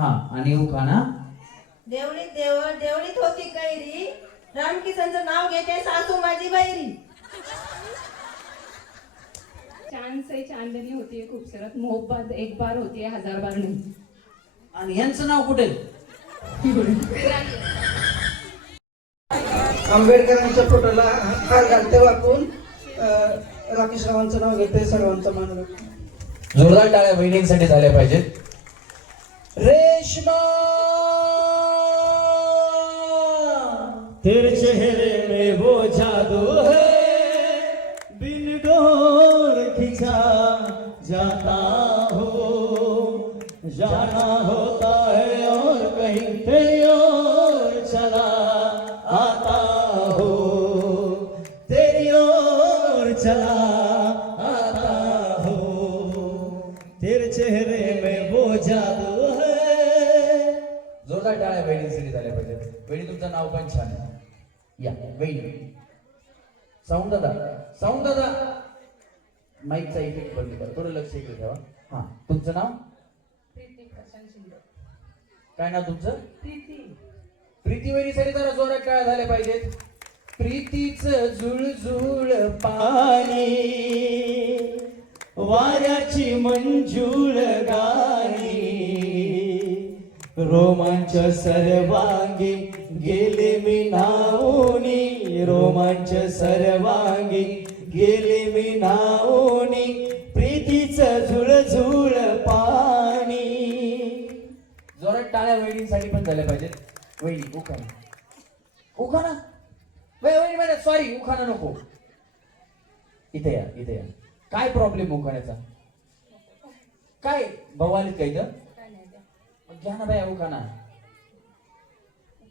हा आणि उखाणा. देवळीत होती कैरी, रामकिसनचं नाव घेते सासू माझी बैरी. चांद से चांदनी होती है खूबसूरत, मोहब्बत एक बार होती है हजार बार नहीं. आणि यांचं नाव कुठे? आंबेडकरांच्या फोटोला हार घालते वाकून, राकेश रावांचं नाव घेते सर्वांचं मान राखून. जोरदार टाळ्या बहिणींसाठी झाल्या पाहिजेत. रेशमा तेरे चेहरे में वो जादू है, बिन डोर खिंचा जाता हो, जाना होता है और कहीं तेरी ओर चला आता हो, तेरी ओर चला आता हो, तेरे चेहरे में वो जादू है. जोरदार टाळ्या बहिणींसाठी झाल्या पाहिजेत. बहिणी तुमचं नाव पण छान आहे. या बहिणी. साऊंड दादा माईकचा इफेक्ट बंद करा, थोडं लक्ष इकडे ठेवा. हा तुमचं नाव? प्रीती प्रशांत शिंदे. काय नाव तुमचं? प्रीती. प्रीती बहिणीसाठी जरा जोरात टाळ्या झाल्या पाहिजेत. प्रीतीच जुळजुळ पाणी, वाऱ्याची मंजूळ गाणी, रोमांच सर्वांगी गेले मी नावनी, रोमांच सर्वांगी गेले मी नावनी, प्रीतीच झुळझुळ पाणी. जोरात टाळ्या वहिनींसाठी पण झाल्या पाहिजेत. वहिनी उखाणा वहिनी मॅडम सॉरी, उखाणा नको. इथे या. काय प्रॉब्लेम उखाण्याचा? काय भवालीत काही तर घ्या ना बाया उखाणा.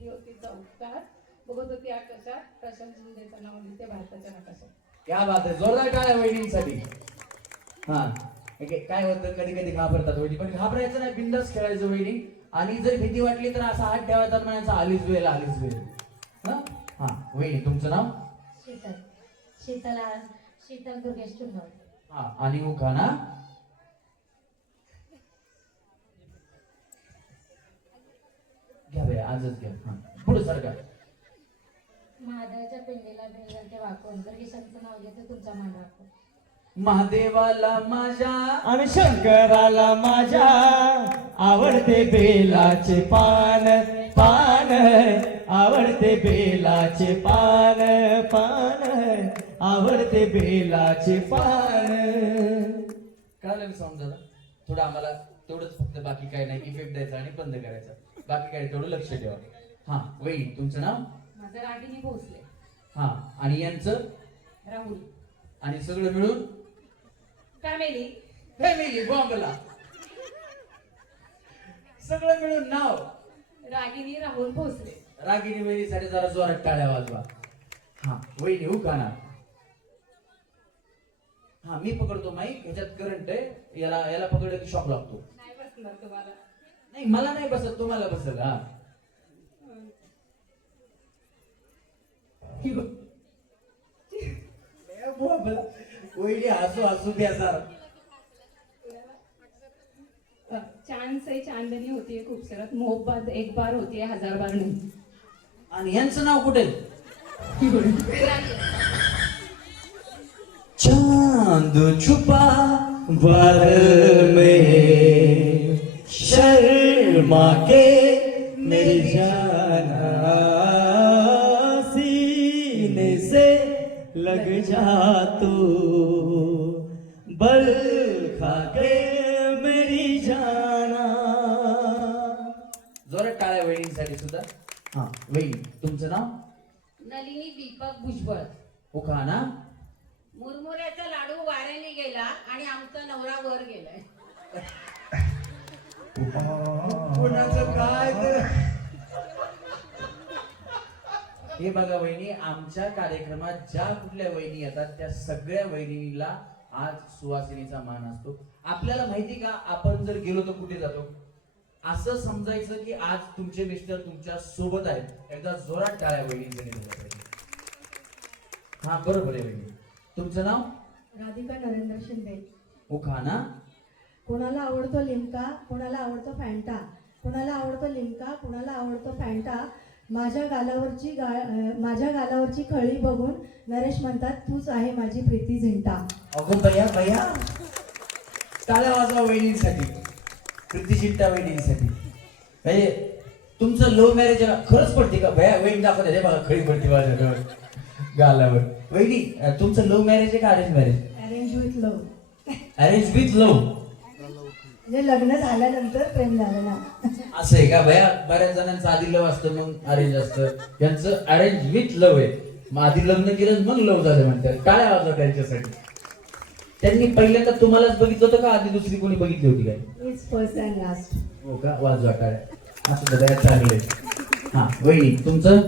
होती चौकार, बघत होती आकाशात, प्रशांत शिंदेचं नाव लिहिते भारताच्या नकाशात. क्या बात आहे. जोरदार टाळ्या वहिनींसाठी. हा काय होतं, कधी कधी घाबरतात वहिनी, पण घाबरायचं नाही, बिंदास खेळायचं वहिनी. आणि जर भीती वाटली तर असा हात ठेवायचा, म्हणायचा आलीच वेळ. हा वहिनी तुमचं नाव? शीतल दुर्गेश चुनवडे. हा आणि उखाणा. घ्या बाया आजच घ्या. हा पुढे सरकार. महादेवाच्या पिंडीला भेल ते वाकून, दुर्गेशांचं नाव घेते तुमचा मान राखून. महादेवाला माझ्या आणि शंकराला माझ्या आवडते बेलाचे पान, आवडते बेलाचे पान, आवडते बेलाचे पान. कळालं मी साऊंड दादा? थोडं आम्हाला तेवढंच फक्त, बाकी काय नाही. इफेक्ट द्यायचा आणि बंद करायचा, बाकी काय तेवढं लक्ष ठेवा. हा वहिनी तुमचं नाव? माझं रागिनी भोसले. हा आणि यांचं? राहुल. आणि सगळं मिळून फॅमिली बॉम्बला. सगळं मिळून नाव रागिनी राहुल भोसले. रागिनी वहिनीसाठी जरा जोरात टाळ्या वाजवा. हा वहिनी उखाणा. हा मी पकडतो माईक, ह्याच्यात करंट आहे, याला पकडलं की शॉक लागतो. नाही बसणार तुम्हाला? नाही मला नाही बसत, तुम्हाला बसल. हा वहिनी हसू द्या जरा. चांद से चांदनी होती है खूबसूरत, मोहब्बत एक बार होती है हजार बार नहीं. आणि यांचं नाव कुठे? चांद छुपा बादल में शर्मा के मेरी जाना, सीने से लग जा तू, बल खा के मेरी जाना. जोरात टाळ्या वहिनींसाठी सुद्धा. हा वहिनी तुमचं नाव? नलिनी दीपक भुजबळ. उखाणा. मुरमुऱ्याचा लाडू वाऱ्याने गेला आणि आमचा नवरा वर गेलाय. कोणाचं काय तर. हे बघा वहिनी, आमच्या कार्यक्रमात ज्या कुठल्या वहिनी येतात त्या सगळ्या वहिनीला आज सुवासिनीचा मान असतो. आपल्याला माहिती का, आपण जर गेलो तर कुठे जातो? असं समजायचं की आज तुमचे मिस्टर तुमच्या सोबत आहेत. एकदा जोरात टाळ्या वहिनींसाठी झाल्या पाहिजे. हा बरोबर आहे वहिनी. तुमचं नाव? राधिका नरेंद्र शिंदे. उखाणा. कोणाला आवडतो लिमका, कोणाला आवडतो फॅन्टा, कुणाला आवडतो लिमका, कुणाला आवडतो फॅन्टा. माझ्या गालावरची खळी बघून नरेश म्हणतात, तूच आहे माझी प्रीती झिंटा. अगो बया बया, टाळ्या वाजवा वहिनींसाठी, प्रीती चिंता वहिनींसाठी. तुमचं लव्ह मॅरेज खरंच पडते का बया? वहिनी दाखवते रे बघा, खळी पडते माझ्या गालावर. वहिनी, तुमचं लव्ह मॅरेज आहे का arrange marriage? Arrange with love. Arrange with love म्हणजे लग्न झाल्यानंतर प्रेम झालं ना. असं आहे का बया? बऱ्याच जणांचं आधी लव्ह असतं मग अरेंज असतं, त्यांचं अरेंज विथ लव्ह आहे. मग आधी लग्न केलं मग लव्ह झालं म्हणतात. काय वाजवा त्यांच्यासाठी. त्यांनी पहिल्यांदा तुम्हालाच बघितलं होतं का आधी दुसरी कोणी बघितली होती काय? It's first and last. हो का? वाजवा टाळ्या. असं बघा चांगले. हा वहिनी, तुमचं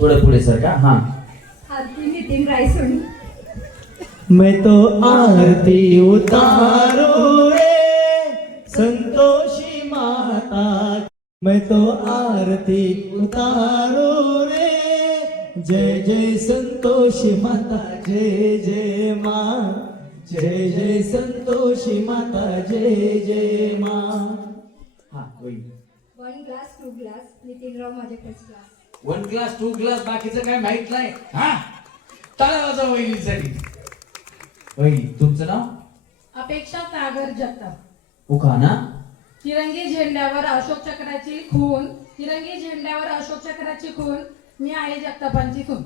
थोडं पुढे सर का. हा, आरती नितीन रायसोनी. मैं तो आरती उतारो रे संतोषी माता, मैं तो आरती उतारो रे, जय जय संतोषी माता, जय जय माँ, जय जय संतोषी माता, जय जय माँ. हा वहिनी. 1 ग्लास 2 ग्लास, नितीनराव माझे फर्स्ट क्लास. 1 ग्लास 2 ग्लास, बाकीचं काय माहित नाही. हा, टाळ्या वाजवा वहिनीसाठी. वहिनी, तुमचं नाव? अपेक्षा सागर जगताप. उखाना. तिरंगी झेंड्यावर अशोक चक्राची खून, तिरंगी झेंड्यावर अशोक चक्राची खून, मी आहे जगतापांची खून.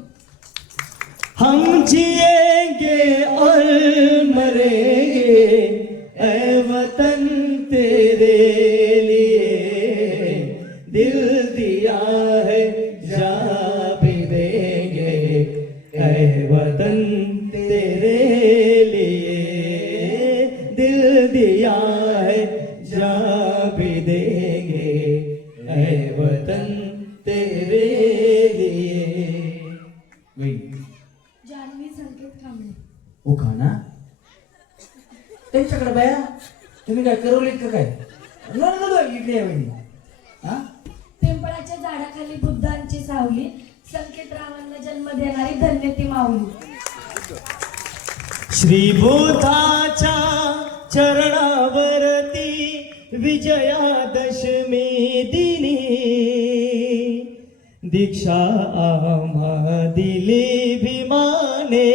हम जिएंगे और मरेंगे ऐ वतन तेरे लिए, दिल दिया है जा भी देंगे ऐ वतन तेरे लिए, दिल दिया है जा भी देंगे ऐ वतन तेरे लिए. वहिनी. जान्हवी संकेत कांबळे. उखाना. त्यांच्याकडे बाया तुम्ही काय करवलीत का काय? इकडे या वहिनी. हा, पिंपळाच्या झाडाखाली बुद्धांची सावली, संकेतरावांना जन्म देणारी धन्य ती माऊली. श्रीबुद्धाच्या चरणावरती विजयादशमी दिनी, दीक्षा आम्हा दिली भीमाने,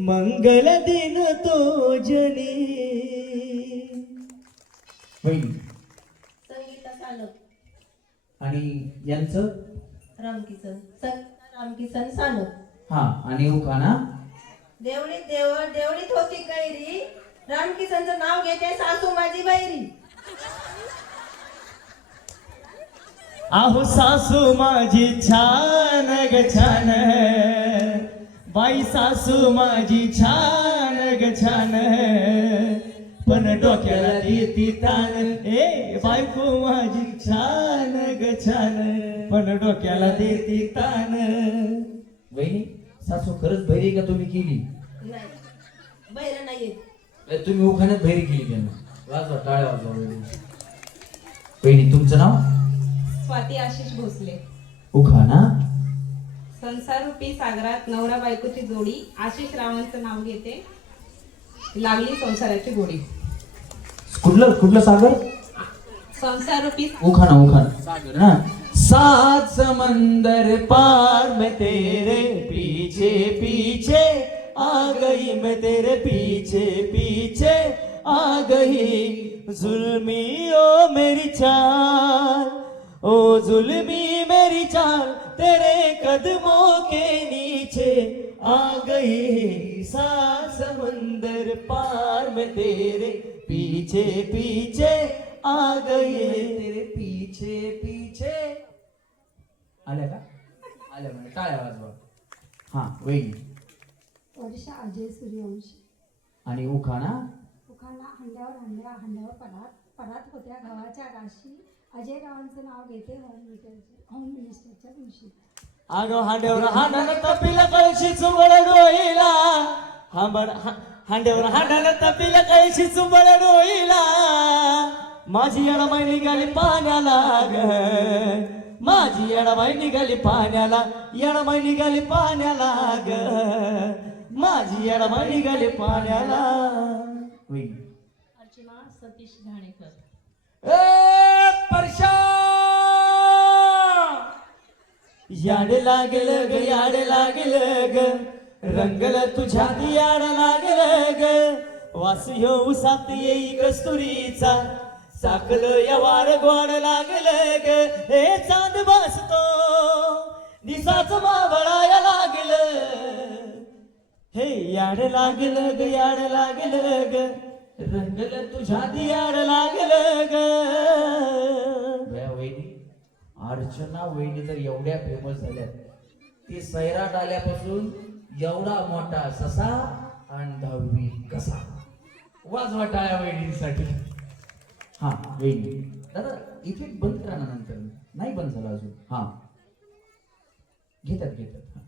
मंगल दिन तो जनी. वहिनी. संगीता सानप. आणि यांचं? रामकिसन सानप. हा, आणि उखाना. देवळीत होती कैरी, रामकिसनचं नाव घेते सासू माझी बैरी. आहो सासू माझी छान ग छान, बाई सासू माझी छान ग छान, पण डोक्याला देती तान, ए बायको माझी छान ग छान, पण डोक्याला देती तान. वहिनी, सासू खरंच भैरी का तुम्ही केली? नाही, बैर नाहीये. तुम्ही उखाण्यात भैरी केली त्यांना. वाजवा टाळ्या वाजवा वहिनी. वहिनी, तुमचं नाव? स्वाती आशिष भोसले. उखाना. संसाररूपी सागरात नवरा बायकोची जोडी, आशिष रावांचं नाव घेते, लागली संसाराची गोडी. कुठलं सागर? संसाररूपी. उखाना सागर ना. सात समंदर पार में तेरे पीछे पीछे आ गई, मैं तेरे पीछे पीछे आ गई, जुल्मी ओ मेरी चाल, ओ जुल्मी मेरी चाल, तेरे कदमों के नीचे आ गई, सात समंदर पार में तेरे पीछे पीछे आ गई, तेरे पीछे पीछे. आल्या का? आल्या म्हणजे टाळ्या वाजवा. हा वहिनी. वर्षा अजय सूर्यवंशी. आणि उखाणा. उखाणा. हंड्यावर परात होत्या गव्हाच्या राशी, अजय रावांचं नाव घेते होम मिनिस्टरच्या दिवशी. आगो हांड्यावर हांडाला तपिला कळशी चुंबळ डोईला, हांड्यावर हांडाला तपिला कळशी चुंबळ डोईला, माझी येडाबाई निघाली पाण्याला ग, माझी येडाबाई निघाली पाण्याला, येडाबाई निघाली पाण्याला ग, माझी येडाबाई निघाली पाण्याला. अर्चना सतीश घाणेकर. परशा याड लागल ग याड लागल ग रंगल तुझ्या याड लागल ग वास ह्यो उसात येई कस्तुरीचा साकल यवाड गोड लागल ग हे चांद बसतो दिसाच मावळाया लागल हे याड लागल ग याड लागल ग रंगल तुझ्या याड लागल ग बया वहिनी अर्चना वहिनी तर एवढ्या फेमस झाल्यात ती सैराट आल्यापासून एवढा मोठा ससा आणि 10वी कसा वाजवा टाळ्या वहिनीसाठी. हा वहिनी दादा इथे बंद करा ना नंतर नाही बंद झाला अजून. हा घेतात हा.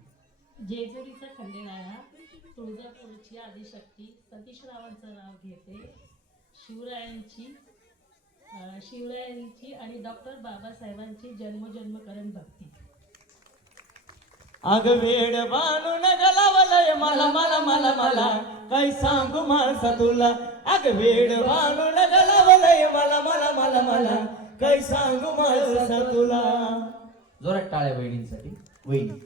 जेजुरीचा खंडेराया तुळजापूरची आदिशक्ती सतीशरावांचं नाव घेते. शिवरायांची आणि डॉक्टर बाबासाहेबांची जन्मोजन्मकरण भक्ती. अग वेड बांधून गलावलय मला मला मला मला काय सांगू माणसा तुला. अग वेड बांधून गलावलय मला मला मला मला काय सांगू माणसा तुला. जोरात टाळ्या वहिनींसाठी. वहिनी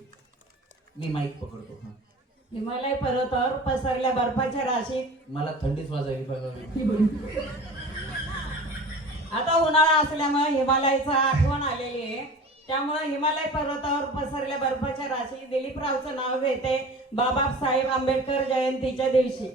मी माईक पकडतो. हा हिमालय पर्वतावर पसरल्या बर्फाच्या राशीत मला थंडीच वाजायली बघा. आता उन्हाळा असल्यामुळे हिमालयाचं आठवण आलेली आहे. त्यामुळे हिमालय पर्वतावर पसरल्या बर्फाच्या राशी दिलीपरावचं नाव घेते बाबासाहेब आंबेडकर जयंतीच्या दिवशी.